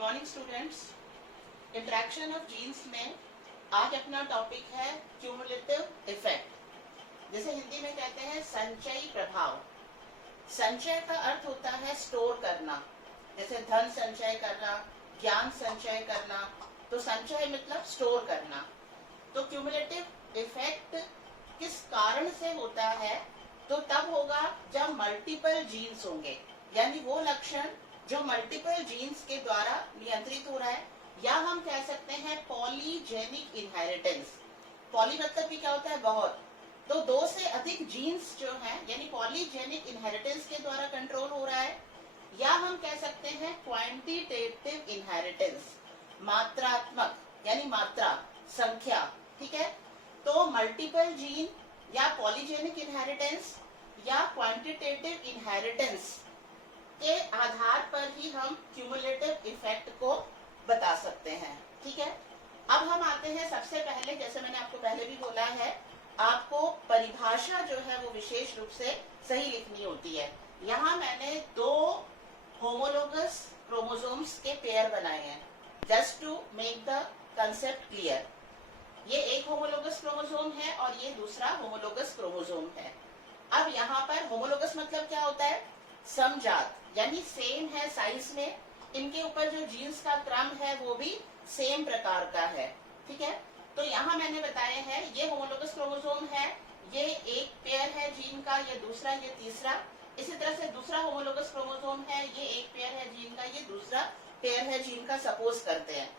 Morning students. Interaction of genes में आज अपना टॉपिक है क्यूमुलेटिव इफेक्ट, जिसे हिंदी में कहते हैं संचयी प्रभाव। संचय का अर्थ होता है स्टोर करना, जैसे धन संचय करना, ज्ञान संचय करना। तो संचय मतलब स्टोर करना। तो क्यूमुलेटिव इफेक्ट किस कारण से होता है? तो तब होगा जब मल्टीपल जीन्स होंगे, यानी वो लक्षण जो मल्टीपल जीन्स के द्वारा नियंत्रित हो रहा है, या हम कह सकते हैं पॉलीजेनिक इनहेरिटेंस। पॉली मतलब भी क्या होता है? बहुत। तो दो से अधिक जीन्स जो हैं, यानी पॉलीजेनिक इनहेरिटेंस के द्वारा कंट्रोल हो रहा है, या हम कह सकते हैं क्वांटिटेटिव इनहेरिटेंस, मात्रात्मक यानी मात्रा, संख्या। ठीक है, तो मल्टीपल जीन या पॉलीजेनिक इनहेरिटेंस या क्वांटिटेटिव इनहेरिटेंस के आधार पर ही हम क्यूमुलेटिव इफेक्ट को बता सकते हैं। ठीक है, अब हम आते हैं सबसे पहले, जैसे मैंने आपको पहले भी बोला है, आपको परिभाषा जो है वो विशेष रूप से सही लिखनी होती है। यहाँ मैंने दो होमोलोगस क्रोमोसोम्स के पेयर बनाए हैं, just to make the concept clear. ये एक होमोलोगस क्रोमोसोम है और ये दूसरा होमोलोगस क्रोमोसोम है। अब यहाँ पर होमोलोगस मतलब क्या होता है? समजात, यानी सेम है साइज में, इनके ऊपर जो जीन्स का क्रम है वो भी सेम प्रकार का है। ठीक है, तो यहाँ मैंने बताया है ये होमोलोगस क्रोमोसोम है, ये एक पेयर है जीन का, ये दूसरा, ये तीसरा। इसी तरह से दूसरा होमोलोगस क्रोमोसोम है, ये एक पेयर है जीन का, ये दूसरा पेयर है जीन का, सपोज करते हैं।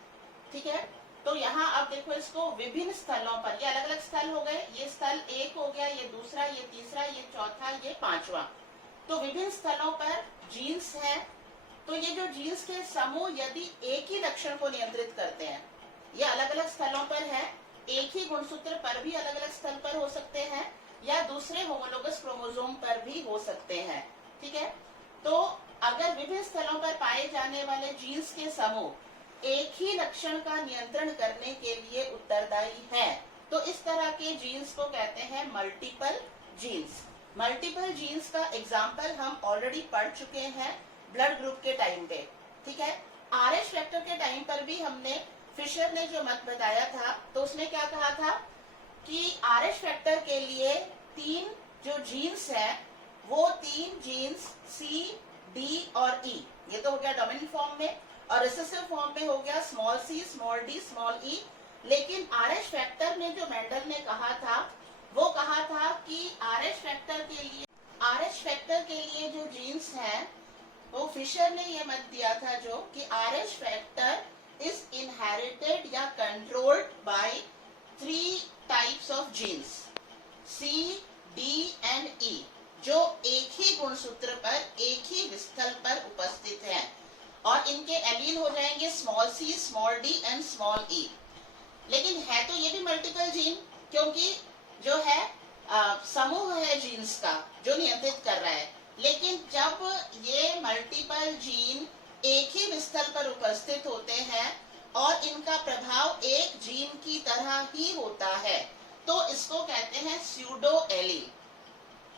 ठीक है, तो यहाँ अब देखो इसको विभिन्न स्थलों पर, ये अलग अलग स्थल हो गए, ये स्थल एक हो गया, ये दूसरा, ये तीसरा, ये चौथा, ये पांचवा। तो विभिन्न स्थलों पर जीन्स है। तो ये जो जीन्स के समूह यदि एक ही लक्षण को नियंत्रित करते हैं, ये अलग अलग स्थलों पर है, एक ही गुणसूत्र पर भी अलग अलग स्थल पर हो सकते हैं, या दूसरे होमोलोगस क्रोमोसोम पर भी हो सकते हैं। ठीक है, तो अगर विभिन्न स्थलों पर पाए जाने वाले जीन्स के समूह एक ही लक्षण का नियंत्रण करने के लिए उत्तरदायी है, तो इस तरह के जीन्स को कहते हैं मल्टीपल जीन्स। मल्टीपल जीन्स का एग्जाम्पल हम ऑलरेडी पढ़ चुके हैं ब्लड ग्रुप के टाइम पे। ठीक है, आरएच फैक्टर के टाइम पर भी हमने, फिशर ने जो मत बताया था, तो उसने क्या कहा था कि आरएच फैक्टर के लिए तीन जो जीन्स है, वो तीन जीन्स सी, डी और ई, ये तो हो गया डोमिनेंट फॉर्म में, और रिसेसिव फॉर्म में हो गया small C, small D, small E. लेकिन आरएच फैक्टर में जो मेंडल ने कहा था, वो कहा था कि आरएच फैक्टर के लिए जो जीन्स हैं, वो फिशर ने ये मत दिया था जो कि आरएच फैक्टर इज इनहेरिटेड या controlled by 3 types of genes, C, D and E, जो एक ही गुणसूत्र पर, एक ही स्थल पर उपस्थित हैं, और इनके एलील हो जाएंगे small C, small D and small E. लेकिन है तो ये भी मल्टीपल जीन, क्योंकि जो है समूह है जीन्स का जो नियंत्रित कर रहा है। लेकिन जब ये मल्टीपल जीन एक ही स्थल पर उपस्थित होते हैं और इनका प्रभाव एक जीन की तरह ही होता है, तो इसको कहते हैं स्यूडो एलील।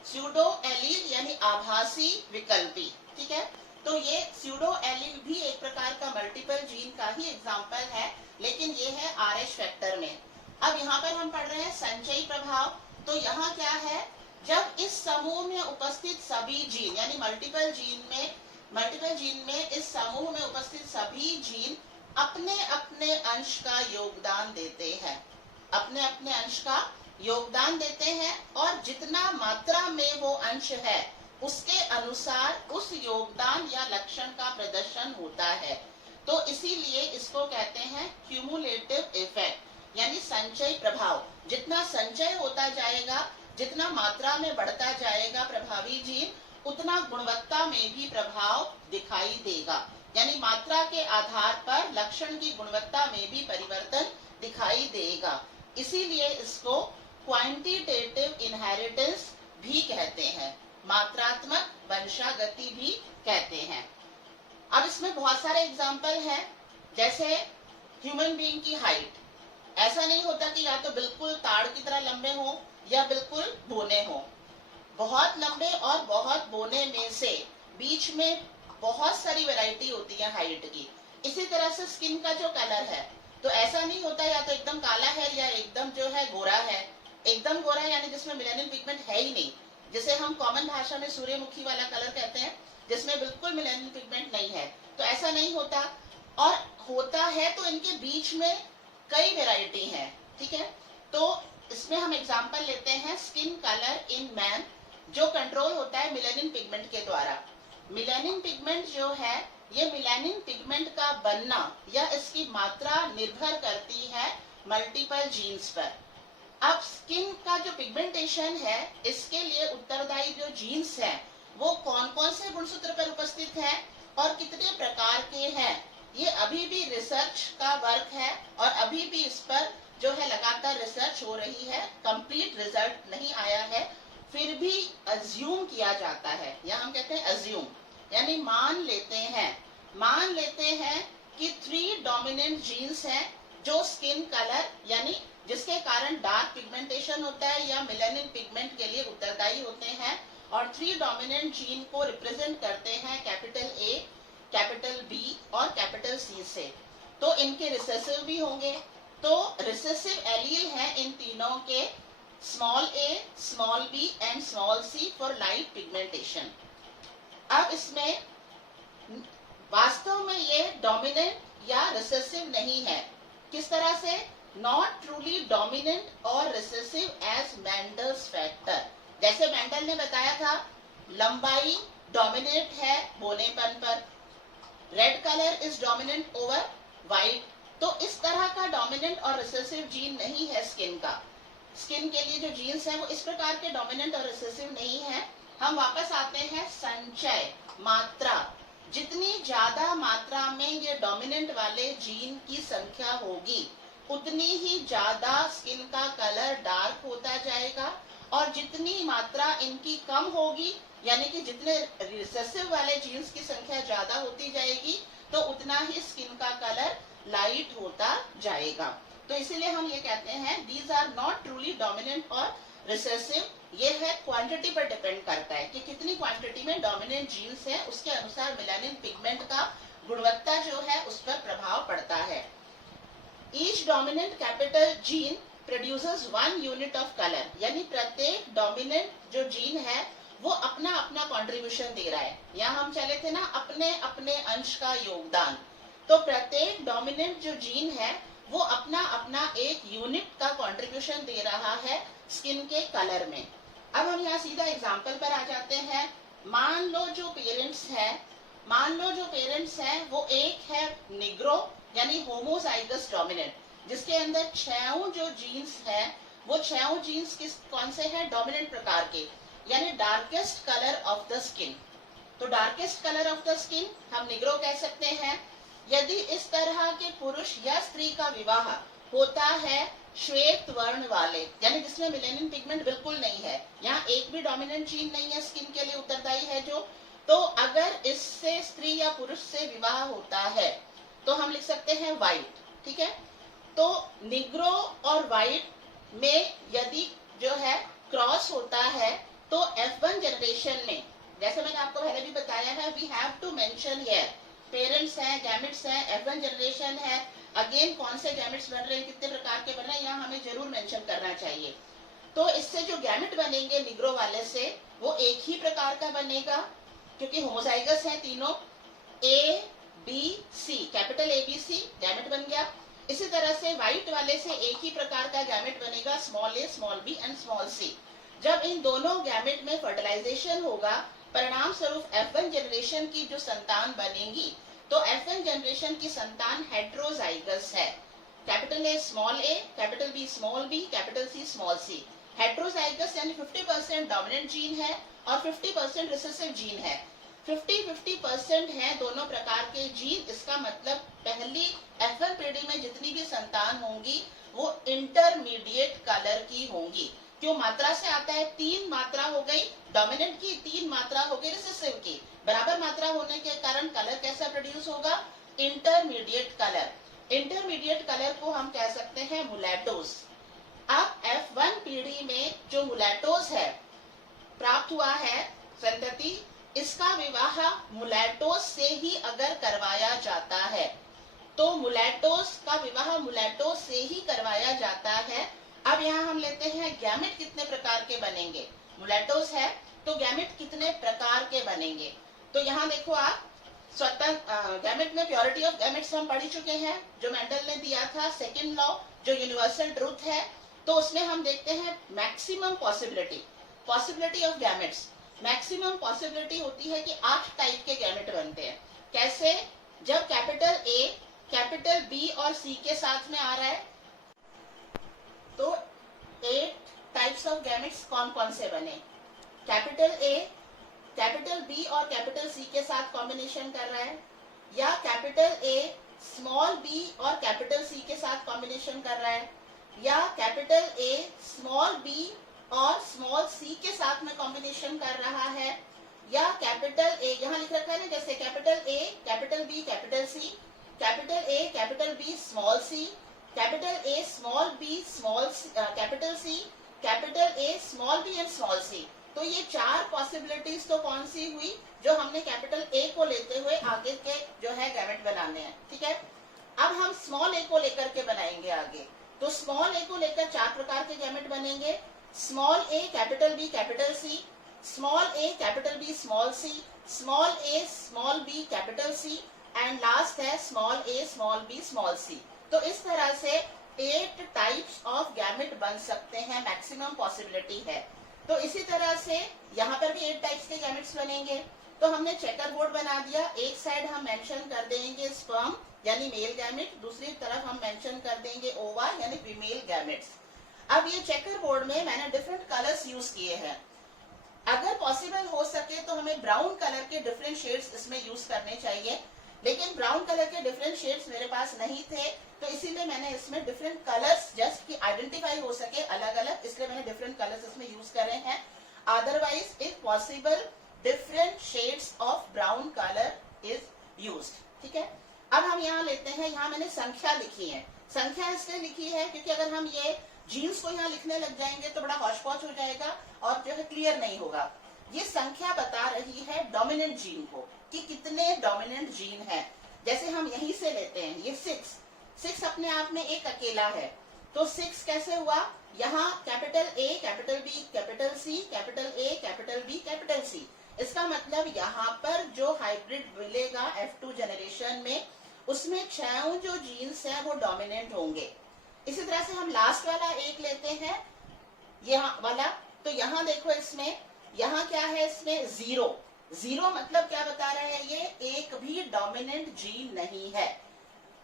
स्यूडो एलील यानी आभासी विकल्पी। ठीक है, तो ये स्यूडो एलील भी एक प्रकार का मल्टीपल जीन का ही एग्जाम्पल है, लेकिन ये है आरएच फैक्टर में। अब यहाँ पर हम पढ़ रहे हैं संचयी प्रभाव। तो यहाँ क्या है? जब इस समूह में उपस्थित सभी जीन, यानी मल्टीपल जीन में इस समूह में उपस्थित सभी जीन अपने अपने अंश का योगदान देते हैं, अपने अपने अंश का योगदान देते हैं, और जितना मात्रा में वो अंश है उसके अनुसार उस योगदान या लक्षण का प्रदर्शन होता है। तो इसीलिए इसको कहते हैं क्यूमुलेटिव इफेक्ट, यानी संचय प्रभाव। जितना संचय होता जाएगा, जितना मात्रा में बढ़ता जाएगा प्रभावी जीन, उतना गुणवत्ता में भी प्रभाव दिखाई देगा, यानी मात्रा के आधार पर लक्षण की गुणवत्ता में भी परिवर्तन दिखाई देगा। इसीलिए इसको क्वांटिटेटिव इनहेरिटेंस भी कहते हैं, मात्रात्मक वंशागति भी कहते हैं। अब इसमें बहुत सारे एग्जाम्पल हैं, जैसे ह्यूमन बीइंग की हाइट। ऐसा नहीं होता कि या तो बिल्कुल ताड़ की तरह लंबे हो या बिल्कुल बोने हो। बहुत लंबे और बहुत बोने में से बीच में बहुत सारी वैरायटी होती है हाइट की। इसी तरह से स्किन का जो कलर है, तो ऐसा नहीं होता या तो एकदम काला है या एकदम जो है गोरा है। एकदम गोरा यानी जिसमें मेलानिन पिगमेंट है ही नहीं, जिसे हम कॉमन भाषा में सूर्यमुखी वाला कलर कहते हैं, जिसमें बिल्कुल मेलानिन पिगमेंट नहीं है, तो ऐसा नहीं होता। और होता है तो इनके बीच में कई वेराइटी है, ठीक है। तो इसमें हम एग्जांपल लेते हैं स्किन कलर इन मैन, जो कंट्रोल होता है मेलानिन पिगमेंट के द्वारा। मेलानिन पिगमेंट जो है, ये मेलानिन पिगमेंट का बनना या इसकी मात्रा निर्भर करती है मल्टीपल जीन्स पर। अब स्किन का जो पिगमेंटेशन है, इसके लिए उत्तरदायी जो जीन्स हैं, वो कौन कौन से गुणसूत्र पर उपस्थित है और कितने प्रकार के हैं, ये अभी भी रिसर्च का वर्क है और अभी भी इस पर जो है लगातार रिसर्च हो रही है। कंप्लीट रिजल्ट नहीं आया है, फिर भी अज्यूम किया जाता है, या हम कहते हैं अज्यूम, यानी मान लेते हैं कि 3 डोमिनेंट जीन्स हैं जो स्किन कलर यानी जिसके कारण डार्क पिगमेंटेशन होता है या मेलानिन पिगमेंट के लिए उत्तरदायी होते हैं, और 3 डोमिनेंट जीन को रिप्रेजेंट करते हैं कैपिटल ए, कैपिटल बी और कैपिटल सी से। तो इनके रिसेसिव भी होंगे, तो रिसेसिव एलील है इन तीनों के small A, small B and small C for light pigmentation. अब इसमें वास्तव में ये डोमिनेंट या रिसेसिव नहीं है। किस तरह से? नॉट ट्रूली डोमिनेंट और रिसेसिव एज मेंडल्स फैक्टर। जैसे मेंडल ने बताया था, लंबाई डोमिनेट है बोनेपन पर, red colour is dominant over white. तो इस तरह का डोमिनेंट और रिसेसिव जीन नहीं है स्किन का। स्किन के लिए जो जीन्स है वो इस प्रकार के डोमिनेंट और रिसेसिव नहीं है। हम वापस आते हैं संचय, मात्रा। जितनी ज्यादा मात्रा में ये डोमिनेंट वाले जीन की संख्या होगी, उतनी ही ज्यादा स्किन का कलर डार्क होता जाएगा, और जितनी मात्रा इनकी कम होगी, यानी कि जितने रिसेसिव वाले जीन्स की संख्या ज्यादा होती जाएगी, तो उतना ही स्किन का कलर लाइट होता जाएगा। तो इसीलिए हम ये कहते हैं these are not truly dominant और रिसेसिव। ये है क्वांटिटी पर डिपेंड करता है कि कितनी क्वांटिटी में डोमिनेंट जीन्स है, उसके अनुसार मेलानिन पिगमेंट का गुणवत्ता जो है उस पर प्रभाव पड़ता है। Each dominant capital gene produces 1 unit of colour, यानी प्रत्येक डोमिनेंट जो जीन है वो अपना अपना कंट्रीब्यूशन दे रहा है। यहाँ हम चले थे ना, अपने अपने अंश का योगदान। तो प्रत्येक डोमिनेंट जो जीन है वो अपना अपना एक यूनिट का कंट्रीब्यूशन दे रहा है स्किन के कलर में। अब हम यहाँ सीधा एग्जांपल पर आ जाते हैं। मान लो जो पेरेंट्स हैं वो एक है निग्रो यानी होमोजाइगस डोमिनेंट, जिसके अंदर 6 जो जीन्स है वो 6 जीन्स कौन से हैं? डोमिनेंट प्रकार के, यानी darkest colour of the skin. तो darkest colour of the skin हम निग्रो कह सकते हैं। यदि इस तरह के पुरुष या स्त्री का विवाह होता है श्वेत वर्ण वाले, यानी जिसमें मेलानिन पिगमेंट बिल्कुल नहीं है, यहाँ एक भी डोमिनेंट जीन नहीं है स्किन के लिए उत्तरदायी है जो, तो अगर इससे स्त्री या पुरुष से विवाह होता है तो हम लिख सकते हैं व्हाइट, ठीक है। तो निग्रो और व्हाइट में यदि जो है क्रॉस होता है तो F1 जनरेशन में, जैसे मैंने आपको पहले भी बताया है, we have to mention here parents हैं, गैमेट्स हैं, F1 जनरेशन है। अगेन कौन से गैमेट्स बन रहे हैं, कितने प्रकार के बन रहे हैं, यहाँ हमें जरूर मेंशन करना चाहिए। तो इससे जो गैमेट बनेंगे निग्रो वाले से वो एक ही प्रकार का बनेगा, क्योंकि होमोजाइगस है तीनों। A B C, capital ABC gamete बन गया। इसी तरह से व्हाइट वाले से एक ही प्रकार का गैमेट बनेगा, small a, small b and small c। जब इन दोनों गैमेट में फर्टिलाइजेशन होगा, परिणाम स्वरूप F1 जनरेशन की जो संतान बनेगी, तो F1 जनरेशन की संतान हेट्रोजाइगस है। Capital A small a, capital B small b, capital C small c। Heterozygous यानी 50% डोमिनेंट जीन है और 50% रिसेसिव जीन है। 50-50% है दोनों प्रकार के जीन। इसका मतलब पहली F1 पीढ़ी में जितनी भी संतान होंगी वो इंटरमीडिएट कलर की होंगी। क्यों? मात्रा से आता है, 3 मात्रा हो गई डोमिनेंट की, 3 मात्रा हो गई रिसेसिव की। बराबर मात्रा होने के कारण कलर कैसा प्रोड्यूस होगा? Intermediate colour. इंटरमीडिएट कलर को हम कह सकते हैं मुलैटोस। अब F1 पीढ़ी में जो मुलैटोस है प्राप्त हुआ है संतति, इसका विवाह मुलैटोस से ही अगर करवाया जाता है तो मुलैटोस का विवाह मुलैटोस से ही करवाया जाता है। अब यहाँ हम लेते हैं गैमेट कितने प्रकार के बनेंगे। मुलैटोस है तो गैमेट कितने प्रकार के बनेंगे। तो यहाँ देखो आप, स्वतंत्र गैमेट में प्योरिटी ऑफ गैमेट्स हम पढ़ चुके हैं, जो मेंडल ने दिया था सेकंड लॉ, जो यूनिवर्सल ट्रूथ है। तो उसमें हम देखते हैं maximum possibility of gametes. Maximum possibility होती है कि 8 टाइप के गैमेट बनते हैं। कैसे? जब कैपिटल ए कैपिटल बी और सी के साथ में आ रहा है तो 8 टाइप्स ऑफ गैमेट्स कौन कौन से बने। कैपिटल ए कैपिटल बी और कैपिटल सी के साथ कॉम्बिनेशन कर रहा है, या कैपिटल ए स्मॉल बी और कैपिटल सी के साथ कॉम्बिनेशन कर रहा है, या कैपिटल ए स्मॉल बी और स्मॉल सी के साथ में कॉम्बिनेशन कर रहा है, या कैपिटल ए यहाँ लिख रखा है ना, जैसे capital A capital B capital C, capital A capital B small C, capital A small B small capital C, capital A small B and small C. तो ये 4 पॉसिबिलिटीज तो कौन सी हुई, जो हमने कैपिटल ए को लेते हुए आगे के जो है गैमेट बनाने हैं। ठीक है, अब हम स्मॉल ए को लेकर के बनाएंगे आगे। तो स्मॉल ए को लेकर 4 प्रकार के गैमेट बनेंगे। Small A capital B capital C, small A capital B small C, small A small B capital C, and last है small A small B small C. तो इस तरह से 8 टाइप्स ऑफ गैमेट बन सकते हैं, मैक्सिमम पॉसिबिलिटी है। तो इसी तरह से यहाँ पर भी 8 टाइप्स के गैमेट्स बनेंगे। तो हमने चेकर बोर्ड बना दिया, एक साइड हम मेंशन कर देंगे स्पर्म यानी मेल गैमेट, दूसरी तरफ हम मेंशन कर देंगे ओवा यानी फीमेल गैमेट्स। अब ये चेकर बोर्ड में मैंने डिफरेंट कलर्स यूज किए हैं। अगर पॉसिबल हो सके तो हमें ब्राउन कलर के डिफरेंट शेड्स इसमें यूज करने चाहिए, लेकिन ब्राउन कलर के डिफरेंट शेड्स मेरे पास नहीं थे, तो इसीलिए मैंने इसमें डिफरेंट कलर्स जस्ट कि आइडेंटिफाई हो सके अलग अलग, इसलिए मैंने डिफरेंट कलर्स इसमें यूज करे हैं। Otherwise if possible different shades of brown colour is used. ठीक है, अब हम यहाँ लेते हैं, यहाँ मैंने संख्या लिखी है। संख्या इसलिए लिखी है क्योंकि अगर हम ये जीन्स को यहाँ लिखने लग जाएंगे तो बड़ा हौच पौच हो जाएगा और जो है क्लियर नहीं होगा। ये संख्या बता रही है डोमिनेंट जीन को कि कितने डोमिनेंट जीन है। जैसे हम यहीं से लेते हैं, ये 6 अपने आप में एक अकेला है, तो 6 कैसे हुआ। यहाँ capital A capital B capital C, capital A capital B capital C. इसका मतलब यहाँ पर जो हाइब्रिड मिलेगा F2 जनरेशन में, उसमें 6 जो जीन्स है वो डोमिनेंट होंगे। इसी तरह से हम लास्ट वाला एक लेते हैं, यहाँ वाला। तो यहाँ देखो, इसमें यहाँ क्या है, इसमें 0 मतलब क्या बता रहे हैं, ये एक भी डोमिनेंट जीन नहीं है।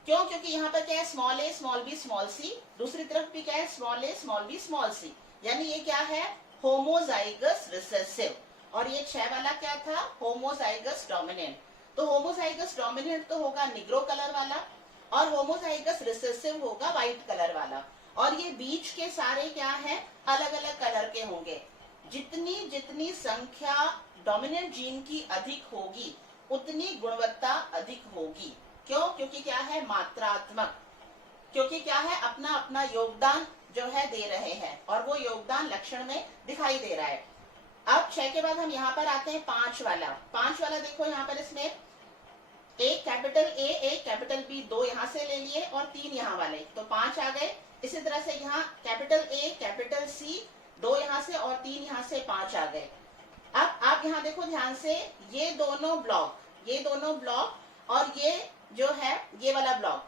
क्यों? क्योंकि यहाँ पर क्या है, small A small B small सी, दूसरी तरफ भी क्या है, small A small B small सी, यानी ये क्या है, होमोजाइगस रिसेसिव। और ये 6 वाला क्या था, होमोजाइगस डोमिनेंट। तो होमोजाइगस डोमिनेंट तो होगा निग्रो कलर वाला, और होमोजाइगस रिसेसिव होगा व्हाइट कलर वाला। और ये बीच के सारे क्या है, अलग अलग कलर के होंगे। जितनी जितनी संख्या डोमिनेंट जीन की अधिक होगी, उतनी गुणवत्ता अधिक होगी। क्यों? क्योंकि क्या है, मात्रात्मक, क्योंकि क्या है, अपना अपना योगदान जो है दे रहे हैं, और वो योगदान लक्षण में दिखाई दे रहा है। अब 6 के बाद हम यहाँ पर आते हैं 5 वाला। 5 वाला देखो, यहाँ पर इसमें एक कैपिटल ए एक कैपिटल बी, 2 यहाँ से ले लिए और 3 यहाँ वाले, तो 5 आ गए। इसी तरह से यहाँ कैपिटल ए कैपिटल सी, 2 यहाँ से और 3 यहाँ से, 5 आ गए। अब आप यहाँ देखो ध्यान से, ये दोनों ब्लॉक और ये जो है ये वाला ब्लॉक,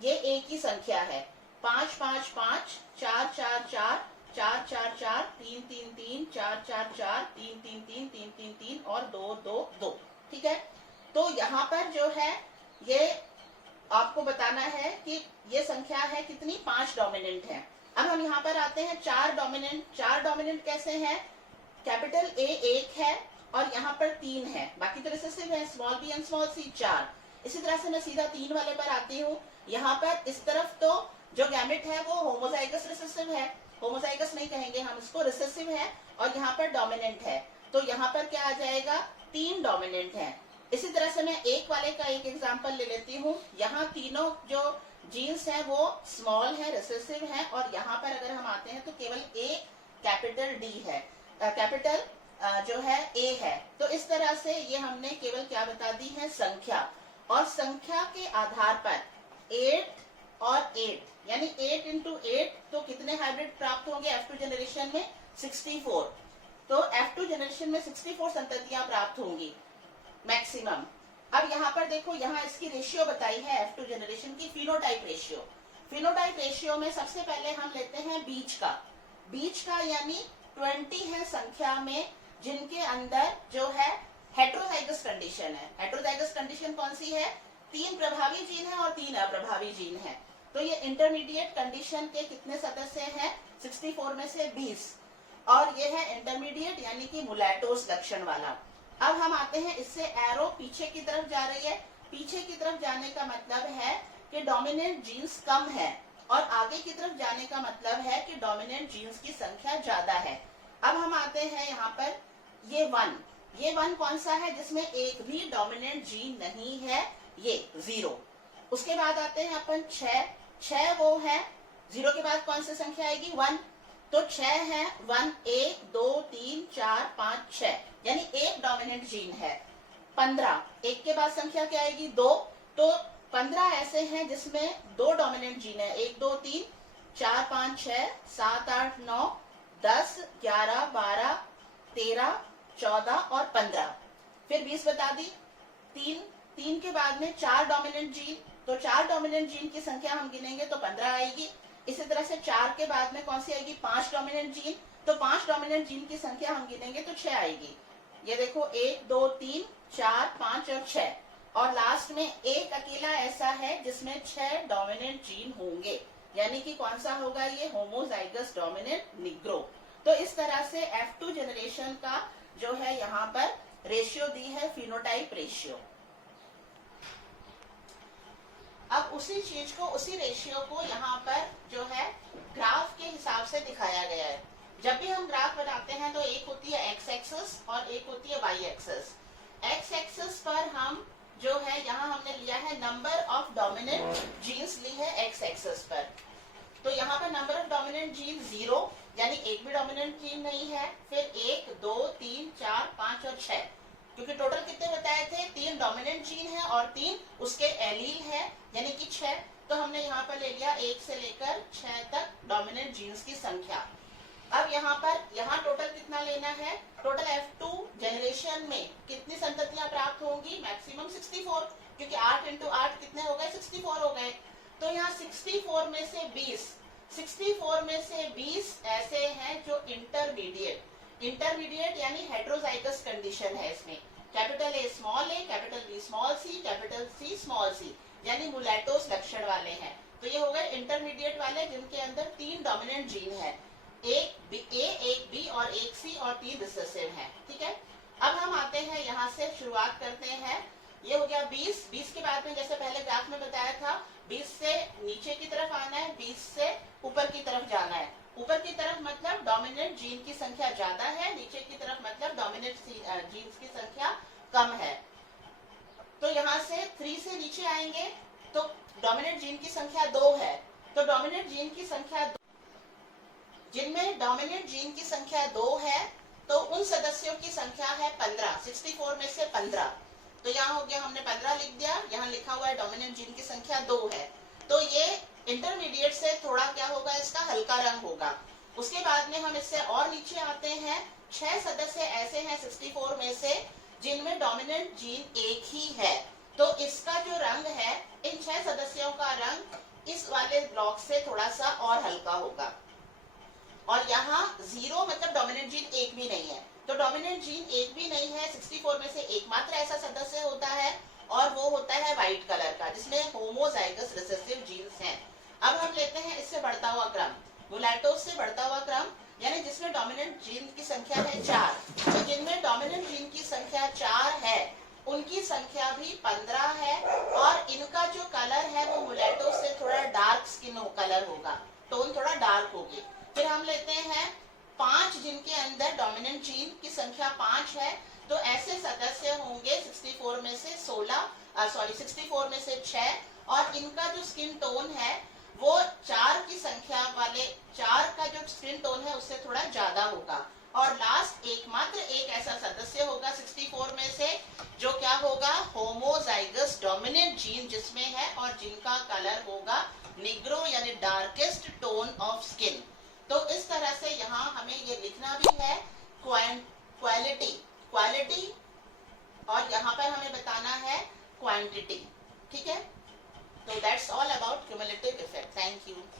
ये एक ही संख्या है। 5 5 5, 4 4 4, 4 4 4, 3 3 3, 4 4 4, 3 3 3, 3 3 3 और 2 2 2। ठीक है, तो यहाँ पर जो है ये आपको बताना है कि ये संख्या है कितनी, 5 डोमिनेंट है। अब हम यहाँ पर आते हैं 4 डोमिनेंट। 4 डोमिनेंट कैसे हैं, कैपिटल ए 1 है और यहाँ पर 3 है, बाकी तो रिसेसिव है, स्मॉल बी एंड स्मॉल सी 4। इसी तरह से मैं सीधा 3 वाले पर आती हूँ। यहाँ पर इस तरफ तो जो गैमेट है वो होमोजाइगस रिसेसिव है, होमोजाइगस नहीं कहेंगे हम इसको, रिसेसिव है, और यहाँ पर डोमिनेंट है। तो यहाँ पर क्या आ जाएगा, 3 डोमिनेंट है। इसी तरह से मैं एक वाले का एक एग्जांपल ले लेती हूँ। यहाँ तीनों जो जीन्स हैं वो स्मॉल है, रिसेसिव है, और यहाँ पर अगर हम आते हैं तो केवल ए कैपिटल डी है, कैपिटल जो है ए है। तो इस तरह से ये हमने केवल क्या बता दी है, संख्या। और संख्या के आधार पर 8 और 8 यानी 8 इंटू 8 तो कितने हाइब्रिड प्राप्त होंगे F2 जनरेशन में? 64। तो F2 जनरेशन में 64 संततियां प्राप्त होंगी मैक्सिमम। अब यहाँ पर देखो, यहाँ इसकी रेशियो बताई है F2 जनरेशन की, फिनोटाइप रेशियो। फिनोटाइप रेशियो में सबसे पहले हम लेते हैं बीच का यानी 20 है संख्या में जिनके अंदर जो है हेट्रोजाइगस कंडीशन है। हेट्रोजाइगस कंडीशन कौन सी है? 3 प्रभावी जीन है और 3 अप्रभावी जीन है। तो ये इंटरमीडिएट कंडीशन के कितने सदस्य हैं? 64 में से 20। और ये है इंटरमीडिएट यानी कि मुलैटोस लक्षण वाला। अब हम आते हैं, इससे एरो पीछे की तरफ जा रही है। पीछे की तरफ जाने का मतलब है कि डोमिनेंट जीन्स कम है, और आगे की तरफ जाने का मतलब है कि डोमिनेंट जीन्स की संख्या ज्यादा है। अब हम आते हैं यहाँ पर, ये 1 कौन सा है? जिसमें एक भी डोमिनेंट जीन नहीं है, ये 0। उसके बाद आते हैं अपन 6 वो है, 0 के बाद कौन सी संख्या आएगी? 1। तो 6 है, 1 1 2 3 4 5 6 यानी एक डोमिनेंट जीन है। 15, 1 के बाद संख्या क्या आएगी? 2। तो 15 ऐसे हैं जिसमें 2 डोमिनेंट जीन है, 1 2 3 4 5 6 7 8 9 10 11 12 13 14 और 15। फिर 20 बता दी। 3 के बाद में 4 डोमिनेंट जीन, तो 4 डोमिनेंट जीन की संख्या हम गिनेंगे तो 15 आएगी। इसी तरह से 4 के बाद में कौन सी आएगी? 5 डोमिनेंट जीन, तो 5 डोमिनेंट जीन की संख्या हम गिनेंगे तो 6 आएगी। ये देखो 1 2 3 4 5 और 6, और लास्ट में एक अकेला ऐसा है जिसमें 6 डोमिनेंट जीन होंगे, यानी कि कौन सा होगा? ये होमोजाइगस डोमिनेंट निग्रो। तो इस तरह से F2 जनरेशन का जो है यहाँ पर रेशियो दी है, फिनोटाइप रेशियो। अब उसी चीज को, उसी रेशियो को यहाँ पर जो है ग्राफ के हिसाब से दिखाया गया है। जब भी हम ग्राफ बनाते हैं तो एक होती है एक्स एक्सिस और एक होती है वाई एक्सिस। एक्स एक्सिस पर हम जो है, यहाँ हमने लिया है नंबर ऑफ डोमिनेंट जीन्स ली है एक्स एक्सिस पर। तो यहाँ पर नंबर ऑफ डोमिनेंट जीन 0 यानी एक भी डोमिनेंट जीन नहीं है। फिर 1 2 3 4 5 और 6, क्योंकि टोटल कितने बताए थे? 3 डोमिनेंट जीन है और 3 उसके एलील है यानी कि 6। तो हमने यहाँ पर ले लिया 1 से लेकर 6 तक डोमिनेंट जीन्स की संख्या। अब यहाँ पर, यहाँ टोटल कितना लेना है? टोटल F2 जनरेशन में कितनी संततियां प्राप्त होंगी? मैक्सिमम 64, क्योंकि 8 इंटू 8 कितने हो गए? 64 हो गए। तो यहाँ 64 में से 20 ऐसे हैं जो इंटरमीडिएट यानी हेट्रोजाइगस कंडीशन है। इसमें capital A small a, capital B small c, capital C small c यानी मुलैटोस लक्षण वाले हैं। तो ये हो गए इंटरमीडिएट वाले जिनके अंदर 3 डोमिनेंट जीन है, एक B और एक C और 3 रिसेसिव हैं। ठीक है। अब हम आते हैं, यहाँ से शुरुआत करते हैं। ये हो गया 20 के बाद में जैसे पहले ग्राफ में बताया था, 20 से नीचे की तरफ आना है, 20 से ऊपर की तरफ जाना है। ऊपर की तरफ मतलब डोमिनेंट जीन की संख्या ज्यादा है, नीचे की तरफ मतलब डोमिनेंट जीन्स की संख्या कम है। तो यहाँ से 3 से नीचे आएंगे तो डोमिनेंट जीन की संख्या 2 है। तो डोमिनेंट जीन की संख्या, जिनमें डोमिनेंट जीन की संख्या 2 है तो उन सदस्यों की संख्या है 15, 64 में से 15। तो यहाँ हो गया, हमने 15 लिख दिया, यहाँ लिखा हुआ है डोमिनेंट जीन की संख्या 2 है। तो ये इंटरमीडिएट से थोड़ा क्या होगा, इसका हल्का रंग होगा। उसके बाद में हम इससे और नीचे आते हैं, 6 सदस्य ऐसे हैं 64 में से जिनमें डोमिनेंट जीन एक ही है। तो इसका जो रंग है, इन 6 सदस्यों का रंग इस वाले ब्लॉक से थोड़ा सा और हल्का होगा। और यहाँ 0 मतलब डोमिनेंट जीन एक भी नहीं है। तो डोमिनेंट जीन एक भी नहीं है, 64 में से एकमात्र ऐसा सदस्य होता है और वो होता है व्हाइट कलर का, जिसमें होमोजाइगस रिसेसिव जीन्स हैं। अब हम लेते हैं इससे बढ़ता हुआ क्रम, मुलैटोस से बढ़ता हुआ क्रम, यानी जिसमें डोमिनेंट जीन की संख्या है 4। तो जिनमें डोमिनेंट जीन की संख्या 4 है उनकी संख्या भी 15 है, और इनका जो कलर है वो मुलैटोस से थोड़ा डार्क स्किन कलर होगा, टोन थोड़ा डार्क होगी। फिर हम लेते हैं 5 जिनके अंदर डोमिनेंट जीन की संख्या 5 है। तो ऐसे सदस्य होंगे 64 में से 64 में से 6, और इनका जो स्किन टोन है वो 4 की संख्या वाले 4 का जो स्किन टोन है उससे थोड़ा ज्यादा होगा। और लास्ट एकमात्र एक ऐसा सदस्य होगा 64 में से जो क्या होगा, होमोजाइगस डोमिनेंट जीन जिसमें है और जिनका कलर होगा निग्रो यानी डार्केस्ट टोन ऑफ स्किन। तो इस तरह से यहाँ हमें ये लिखना भी है क्वालिटी और यहाँ पर हमें बताना है क्वांटिटी। ठीक है, तो that's all about cumulative effect. Thank you.